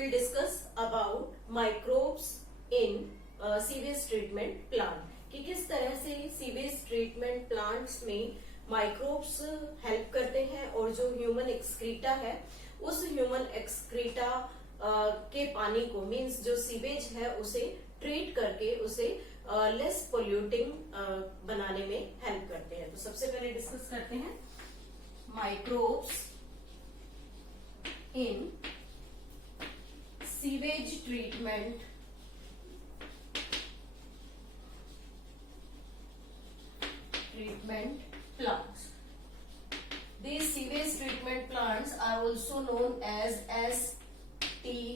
will discuss about microbes in sewage treatment plant कि किस तरह से सीवेज ट्रीटमेंट प्लांट्स में माइक्रोब्स हेल्प करते हैं और जो ह्यूमन एक्सक्रीटा है उस ह्यूमन एक्सक्रीटा के पानी को मीन्स जो सीवेज है उसे ट्रीट करके उसे लेस पोल्यूटिंग बनाने में हेल्प करते हैं। तो सबसे पहले डिस्कस करते हैं microbes in sewage treatment plants. These sewage treatment plants are also known as STPs.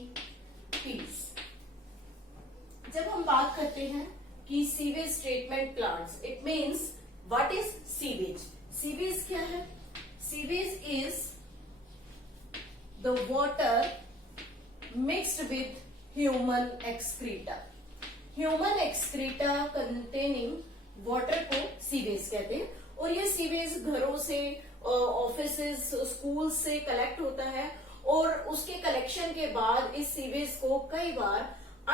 जब हम बात करते हैं कि sewage treatment plants, it means what is sewage? Sewage क्या है? Sewage is the water mixed with human excreta. Human excreta containing water को sewage कहते हैं और ये सीवेज घरों से, ऑफिसेस, स्कूल से कलेक्ट होता है और उसके कलेक्शन के बाद इस सीवेज को कई बार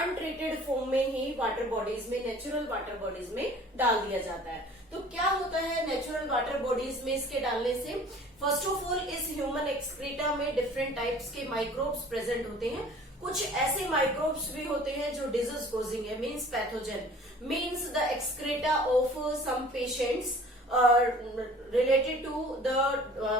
अनट्रीटेड फॉर्म में ही वाटर बॉडीज में, नेचुरल वाटर बॉडीज में डाल दिया जाता है। तो क्या होता है नेचुरल वाटर बॉडीज में इसके डालने से? फर्स्ट ऑफ ऑल इस ह्यूमन एक्सक्रीटा में डिफरेंट टाइप्स के माइक्रोब्स प्रेजेंट होते हैं। कुछ ऐसे माइक्रोब्स भी होते हैं जो डिजीज कोजिंग है, means pathogen, means the excreta of some patients related to the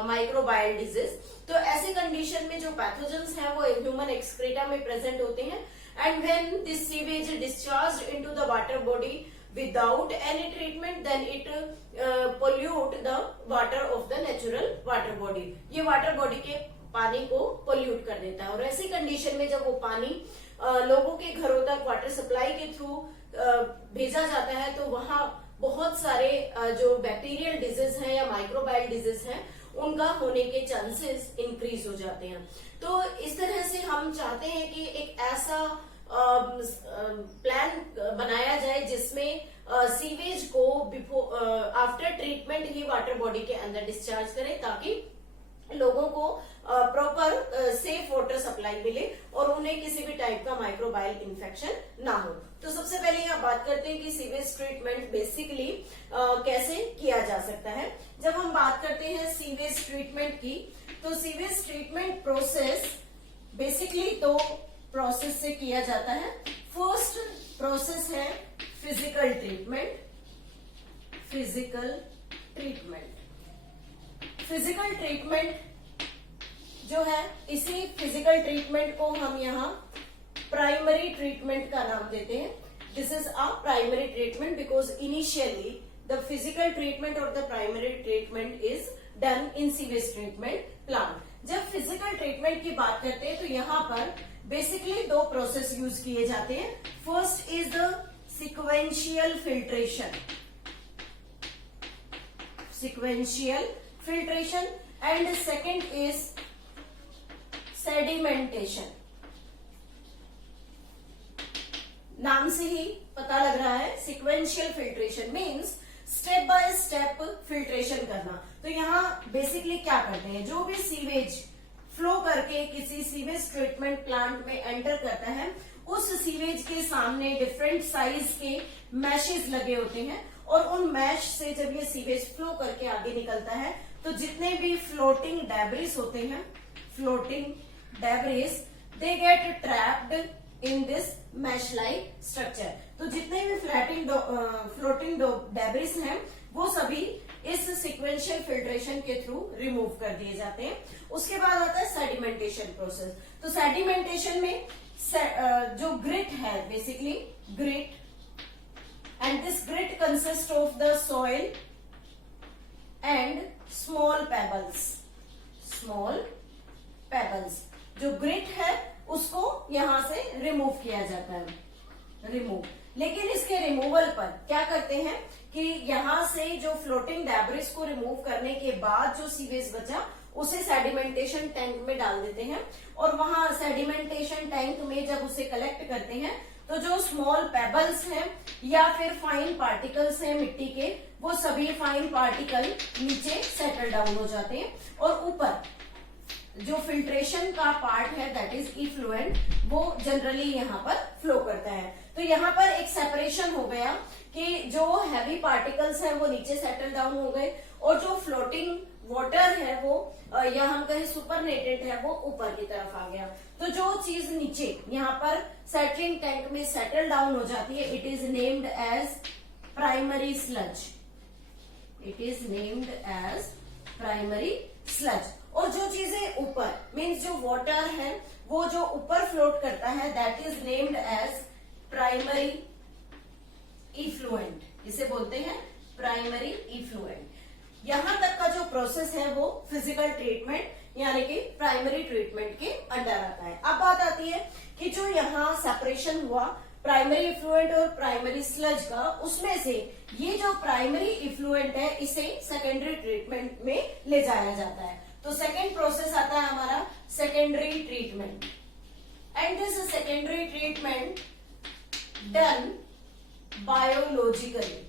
microbial disease. तो ऐसे कंडीशन में जो पैथोजेंस हैं वो ह्यूमन एक्सक्रेटा में प्रेजेंट होते हैं and when this sewage discharged into the water body without any treatment then it pollute the water of the natural water body। ये वाटर बॉडी के पानी को पोल्यूट कर देता है और ऐसी कंडीशन में जब वो पानी लोगों के घरों तक वाटर सप्लाई के थ्रू भेजा जाता है तो वहां बहुत सारे जो बैक्टीरियल डिजीज हैं या माइक्रोबायल डिजीज हैं उनका होने के चांसेस इंक्रीज हो जाते हैं। तो इस तरह से हम चाहते हैं कि एक ऐसा प्लान बनाया जाए जिसमें सीवेज को आफ्टर ट्रीटमेंट ही वाटर बॉडी के अंदर डिस्चार्ज करें ताकि लोगों को प्रॉपर सेफ वाटर सप्लाई मिले और उन्हें किसी भी टाइप का माइक्रोबायल इन्फेक्शन ना हो। तो सबसे पहले यहाँ बात करते हैं कि सीवेज ट्रीटमेंट बेसिकली कैसे किया जा सकता है। जब हम बात करते हैं सीवेज ट्रीटमेंट की तो सीवेज ट्रीटमेंट प्रोसेस बेसिकली दो प्रोसेस से किया जाता है। फर्स्ट प्रोसेस है फिजिकल ट्रीटमेंट। फिजिकल ट्रीटमेंट जो है, इसी फिजिकल ट्रीटमेंट को हम यहाँ प्राइमरी ट्रीटमेंट का नाम देते हैं। This is a primary treatment because initially the physical treatment और the primary treatment is done in sewage treatment plant. जब फिजिकल ट्रीटमेंट की बात करते हैं तो यहाँ पर बेसिकली दो प्रोसेस यूज किए जाते हैं। First is the sequential filtration and second is sedimentation. नाम से ही पता लग रहा है sequential filtration means step by step filtration करना। तो यहाँ बेसिकली क्या करते हैं, जो भी सीवेज फ्लो करके किसी सीवेज ट्रीटमेंट प्लांट में एंटर करता है उस सीवेज के सामने डिफरेंट साइज के मैशेस लगे होते हैं और उन मैश से जब ये सीवेज फ्लो करके आगे निकलता है तो जितने भी फ्लोटिंग डेब्रिस होते हैं, they get trapped in this mesh like structure. तो जितने भी फ्लोटिंग डेब्रिस हैं वो सभी इस सिक्वेंशियल फिल्ट्रेशन के थ्रू रिमूव कर दिए जाते हैं। उसके बाद आता है सेडिमेंटेशन प्रोसेस। तो सेडिमेंटेशन में जो ग्रिट है, basically grit, and this grit consist of the soil and small pebbles. जो ग्रिट है उसको यहां से रिमूव किया जाता है। लेकिन इसके रिमूवल पर क्या करते हैं कि यहां से जो फ्लोटिंग डेब्रिस को रिमूव करने के बाद जो सीवेज बचा उसे सेडिमेंटेशन टैंक में डाल देते हैं और वहां सेडिमेंटेशन टैंक में जब उसे कलेक्ट करते हैं तो जो स्मॉल पेबल्स हैं या फिर फाइन पार्टिकल्स हैं मिट्टी के, वो सभी फाइन पार्टिकल नीचे सेटल डाउन हो जाते हैं और ऊपर जो फिल्ट्रेशन का पार्ट है दैट इज इफ्लुएंट, वो जनरली यहाँ पर फ्लो करता है। तो यहाँ पर एक सेपरेशन हो गया कि जो हैवी पार्टिकल्स है वो नीचे सेटल डाउन हो गए और जो फ्लोटिंग वाटर है वो या हम कहें सुपरनेटेड है वो ऊपर की तरफ आ गया। तो जो चीज नीचे यहाँ पर सेटलिंग टैंक में सेटल डाउन हो जाती है it is named as primary sludge, it is named as primary sludge. और जो चीजें ऊपर मीन्स जो वाटर है वो जो ऊपर फ्लोट करता है that is named as primary effluent, इसे बोलते हैं प्राइमरी इफ्लुएंट। यहां तक का जो प्रोसेस है वो फिजिकल ट्रीटमेंट यानी कि प्राइमरी ट्रीटमेंट के अंडर आता है। अब बात आती है कि जो यहाँ सेपरेशन हुआ प्राइमरी इफ्लुएंट और प्राइमरी स्लज का, उसमें से ये जो प्राइमरी इफ्लुएंट है इसे सेकेंडरी ट्रीटमेंट में ले जाया जाता है। तो सेकेंड प्रोसेस आता है हमारा secondary treatment and this secondary treatment done biologically,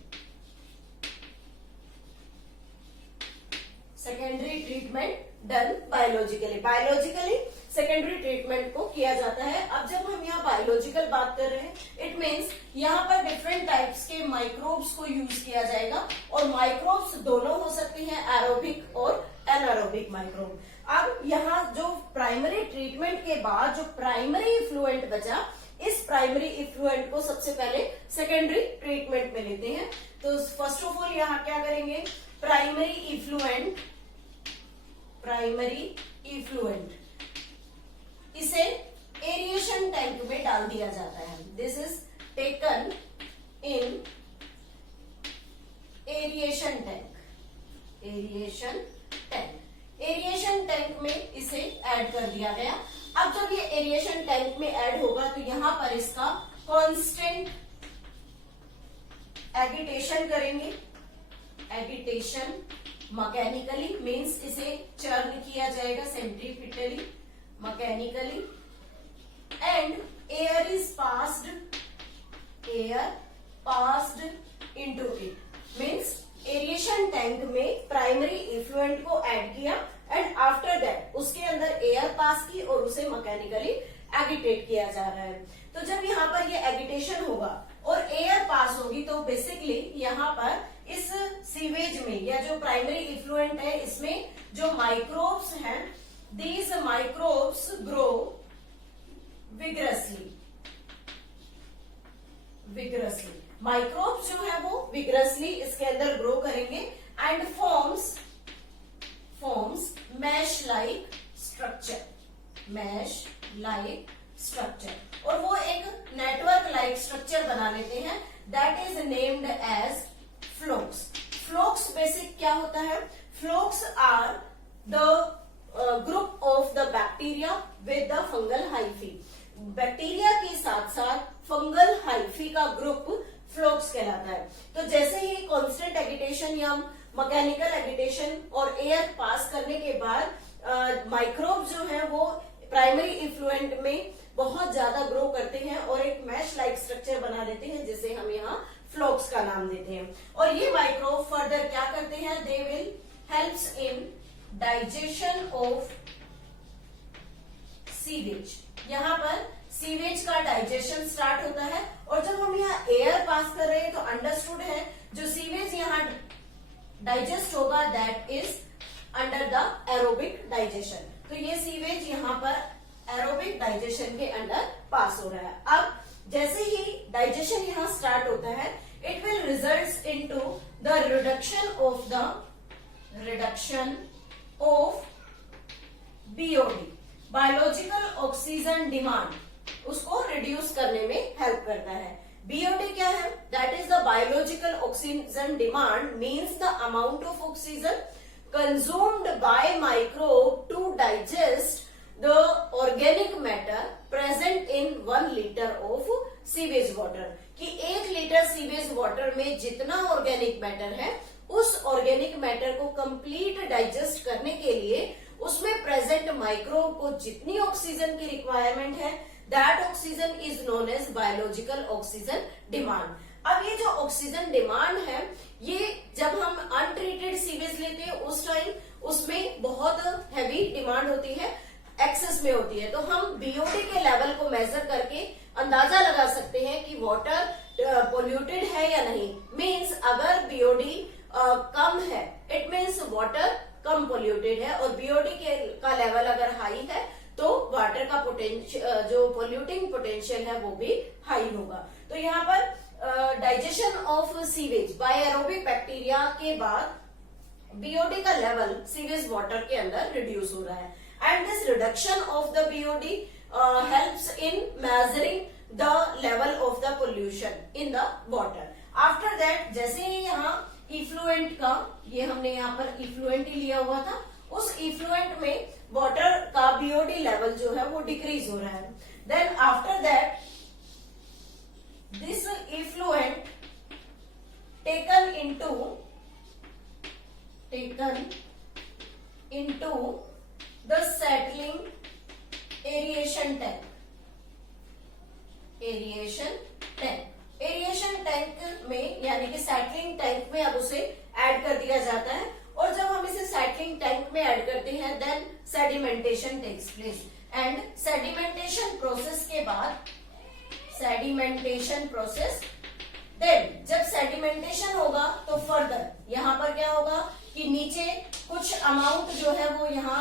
secondary treatment done biologically, biologically secondary treatment को किया जाता है। अब जब हम यहाँ बायोलॉजिकल बात कर रहे हैं इट मीन्स यहाँ पर डिफरेंट टाइप्स के माइक्रोब्स को यूज किया जाएगा और माइक्रोब्स दोनों हो सकते हैं एरोबिक और एनारोबिक माइक्रोब। अब यहाँ जो प्राइमरी ट्रीटमेंट के बाद जो प्राइमरी इफ्लुएंट बचा, इस प्राइमरी इफ्लुएंट को सबसे पहले सेकेंडरी ट्रीटमेंट में लेते हैं। तो फर्स्ट ऑफ ऑल यहाँ क्या करेंगे, प्राइमरी इफ्लुएंट, प्राइमरी इफ्लुएंट इसे एरिएशन टैंक में डाल दिया जाता है। This is taken in aeration tank, aeration tank, aeration tank में इसे ऐड कर दिया गया। अब जब ये एरिएशन टैंक में ऐड होगा तो यहां पर इसका कांस्टेंट एगिटेशन करेंगे, एगिटेशन मैकेनिकली मीन्स इसे चर्न किया जाएगा centrifugally, mechanically and air is passed, air passed into it means aeration tank में प्राइमरी इफ्लुएंट को ऐड किया एंड आफ्टर दैट उसके अंदर एयर पास की और उसे मैकेनिकली एगिटेट किया जा रहा है। तो जब यहाँ पर ये एगिटेशन होगा और एयर पास होगी तो बेसिकली यहाँ पर इस सीवेज में या जो प्राइमरी इफ्लुएंट है इसमें जो माइक्रोब्स हैं these microbes grow vigorously, vigorously microbes जो है वो विग्रसली इसके अंदर ग्रो करेंगे and forms mesh like structure, mesh like structure और वो एक नेटवर्क लाइक स्ट्रक्चर बना लेते हैं that is named as flocs. Flocs basic क्या होता है, flocs are the group of the bacteria with the fungal hyphae, bacteria के साथ साथ फंगल हाइफी का ग्रुप फ्लोक्स कहलाता है। तो जैसे ही कांस्टेंट एगिटेशन या मैकेनिकल एगिटेशन और एयर पास करने के बाद माइक्रोब जो है वो प्राइमरी इफ्लुएंट में बहुत ज्यादा ग्रो करते हैं और एक मैश लाइक स्ट्रक्चर बना लेते हैं जिसे हम यहाँ फ्लोक्स का नाम देते हैं। और ये माइक्रोब फर्दर क्या करते हैं, they will helps in digestion of sewage, यहाँ पर सीवेज का डाइजेशन स्टार्ट होता है और जब हम यहाँ एयर पास कर रहे हैं तो अंडरस्टूड है जो सीवेज यहाँ डाइजेस्ट होगा that is under the aerobic digestion. तो ये सीवेज यहाँ पर एरोबिक डाइजेशन के अंडर पास हो रहा है। अब जैसे ही डाइजेशन यहाँ स्टार्ट होता है it will result into the reduction of BOD, biological oxygen demand, उसको रिड्यूस करने में हेल्प करता है। बीओडी क्या है, that is the biological oxygen demand means the amount of oxygen consumed by microbe to digest the organic matter present in 1 liter of sewage water, कि 1 litre sewage water में जितना organic matter है उस organic matter को complete digest करने के लिए उसमें प्रेजेंट माइक्रोब को जितनी ऑक्सीजन की रिक्वायरमेंट है that oxygen is known as biological oxygen demand. अब ये जो ऑक्सीजन डिमांड है ये जब हम अनट्रीटेड सीवेज लेते हैं उस टाइम उसमें बहुत हैवी डिमांड होती है, एक्सेस में होती है। तो हम बीओडी के लेवल को मेजर करके अंदाजा लगा सकते हैं कि वाटर पोल्यूटेड है या नहीं। मीन्स अगर बीओडी कम है, it means water come polluted है, और बीओडी का लेवल अगर हाई है तो वाटर का पोटेंशियल, जो पोल्यूटिंग पोटेंशियल है, वो भी हाई होगा। तो यहाँ पर digestion of sewage by aerobic bacteria के बाद बीओडी का लेवल सीवेज वाटर के अंदर रिड्यूस हो रहा है। And this reduction of the BOD helps in measuring the level of the pollution in the water. After that, जैसे ही यहाँ इफ्लुएंट का, ये हमने यहाँ पर इफ्लुएंट ही लिया हुआ था, उस इफ्लुएंट में वाटर का बीओडी लेवल जो है वो डिक्रीज हो रहा है। Then after that this effluent taken into the settling aeration tank। Aeration tank में, यानी कि सेटलिंग टैंक में अब उसे ऐड कर दिया जाता है। और जब हम इसे सेटलिंग टैंक में ऐड करते हैं, then sedimentation takes place. And sedimentation process के बाद, सेडिमेंटेशन प्रोसेस, देन जब सेडिमेंटेशन होगा तो फर्दर यहाँ पर क्या होगा कि नीचे कुछ अमाउंट जो है वो यहाँ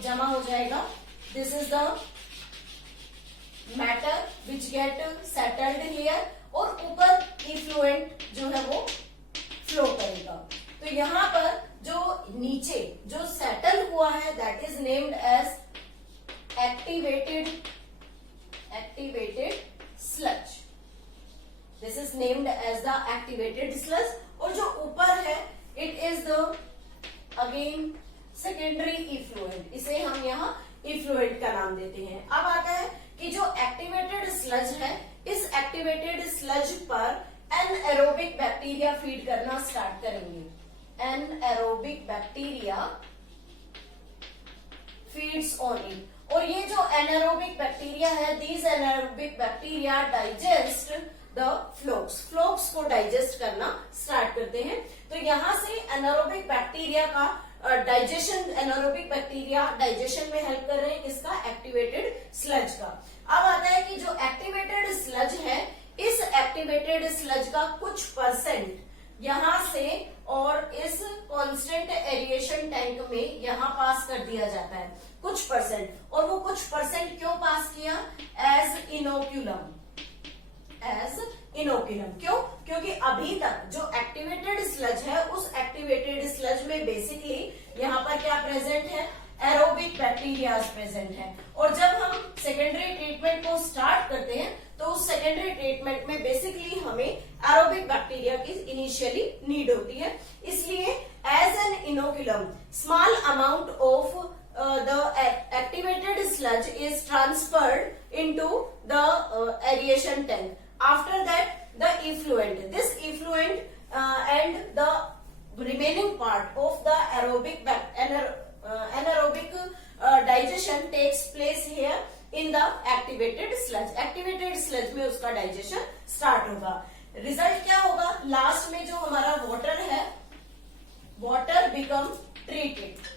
जमा हो जाएगा। This is the matter which get settled here, और ऊपर इफ्लुएंट जो है वो फ्लो करेगा। तो यहाँ पर जो नीचे जो सेटल हुआ है, that is named as activated sludge. This is named as the activated sludge. और जो ऊपर है, it is the again secondary effluent, इसे हम यहाँ इफ्लुएंट का नाम देते हैं। अब आता है कि जो एक्टिवेटेड स्लज है, इस एक्टिवेटेड स्लज पर एनएरोबिक बैक्टीरिया फीड करना स्टार्ट करेंगे। Anaerobic bacteria feeds on it. और ये जो एनएरोबिक बैक्टीरिया है, these anaerobic bacteria digest the flocs को डाइजेस्ट करना स्टार्ट करते हैं। तो यहाँ से एनारोबिक बैक्टीरिया का डाइजेशन, एनारोबिक बैक्टीरिया डाइजेशन में हेल्प कर रहे हैं, किसका? एक्टिवेटेड स्लज का। अब आता है कि जो एक्टिवेटेड स्लज है, इस एक्टिवेटेड स्लज का कुछ परसेंट यहाँ से और इस कांस्टेंट एरिएशन टैंक में यहाँ पास कर दिया जाता है, कुछ परसेंट। और वो कुछ परसेंट क्यों पास किया? As inoculum. क्यों? क्योंकि अभी तक जो एक्टिवेटेड स्लज है, उस एक्टिवेटेड स्लज में बेसिकली यहाँ पर क्या प्रेजेंट है? एरोबिक बैक्टीरिया प्रेजेंट है। और जब हम सेकेंडरी ट्रीटमेंट को स्टार्ट करते हैं, तो उस सेकेंडरी ट्रीटमेंट में बेसिकली हमें एरोबिक बैक्टीरिया की इनिशियली नीड होती है। इसलिए as an inoculum small amount of the activated sludge is transferred into the aeration tank. After that, the effluent. This effluent and the remaining part of the anaerobic digestion takes place here in the activated sludge. Activated sludge में उसका digestion start होगा। Result क्या होगा? Last में जो हमारा water है, water become treated.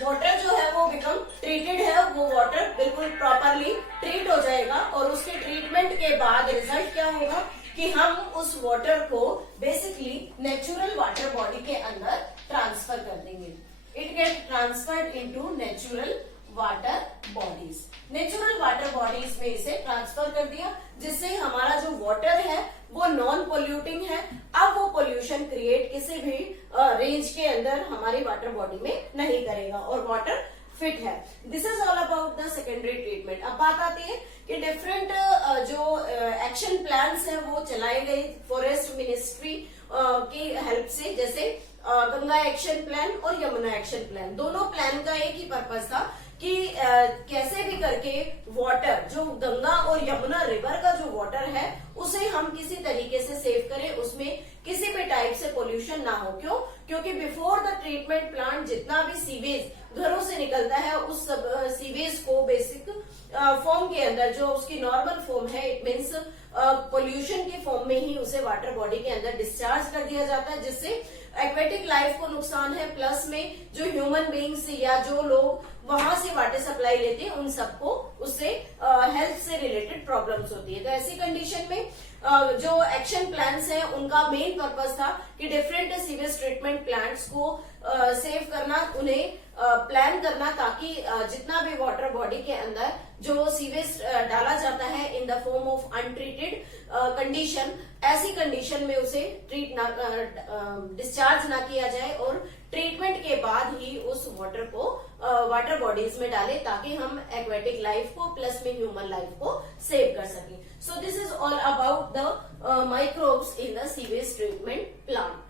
Water जो है वो बिकम ट्रीटेड है, वो वाटर बिल्कुल प्रॉपरली ट्रीट हो जाएगा। और उसके ट्रीटमेंट के बाद रिजल्ट क्या होगा कि हम उस वाटर को बेसिकली नेचुरल वाटर बॉडी के अंदर ट्रांसफर कर देंगे। It get transferred into natural water bodies. Natural water bodies में इसे ट्रांसफर कर दिया, जिससे हमारा जो वाटर है वो नॉन पोल्यूटिंग है। अब वो पोल्यूशन क्रिएट किसी भी रेंज के अंदर हमारी वाटर बॉडी में नहीं करेगा और वाटर फिट है। This is all about the secondary treatment. अब बात आती है कि डिफरेंट जो एक्शन प्लान्स हैं वो चलाए गए फॉरेस्ट मिनिस्ट्री की हेल्प से, जैसे गंगा एक्शन प्लान और यमुना एक्शन प्लान। दोनों प्लान का एक ही पर्पज था कि कैसे भी करके वाटर, जो गंगा और यमुना रिवर का जो वाटर है, उसे हम किसी तरीके से सेव करें, उसमें किसी भी टाइप से पोल्यूशन ना हो। क्यों? क्योंकि बिफोर द ट्रीटमेंट प्लांट जितना भी सीवेज घरों से निकलता है, उस सब सीवेज को बेसिक फॉर्म के अंदर, जो उसकी नॉर्मल फॉर्म है, इट मीन्स पोल्यूशन के फॉर्म में ही उसे वाटर बॉडी के अंदर डिस्चार्ज कर दिया जाता है, जिससे एक्वेटिक लाइफ को नुकसान है, प्लस में जो ह्यूमन बींग्स या जो लोग वहां से वाटर सप्लाई लेते हैं उन सबको उससे हेल्थ से रिलेटेड प्रॉब्लम्स होती है। तो ऐसी कंडीशन में जो एक्शन प्लान्स हैं उनका मेन पर्पस था कि डिफरेंट सीवेज ट्रीटमेंट प्लांट्स को सेव करना, उन्हें प्लान करना, ताकि जितना भी वाटर बॉडी के अंदर जो सीवेज डाला जाता है in the form of untreated condition, ऐसी कंडीशन में उसे ट्रीट ना डिस्चार्ज ना किया जाए और ट्रीटमेंट के बाद ही उस वाटर को वाटर बॉडीज में डालें, ताकि हम एक्वेटिक लाइफ को प्लस में ह्यूमन लाइफ को सेव कर सकें। So this is all about the microbes in the sewage treatment plant.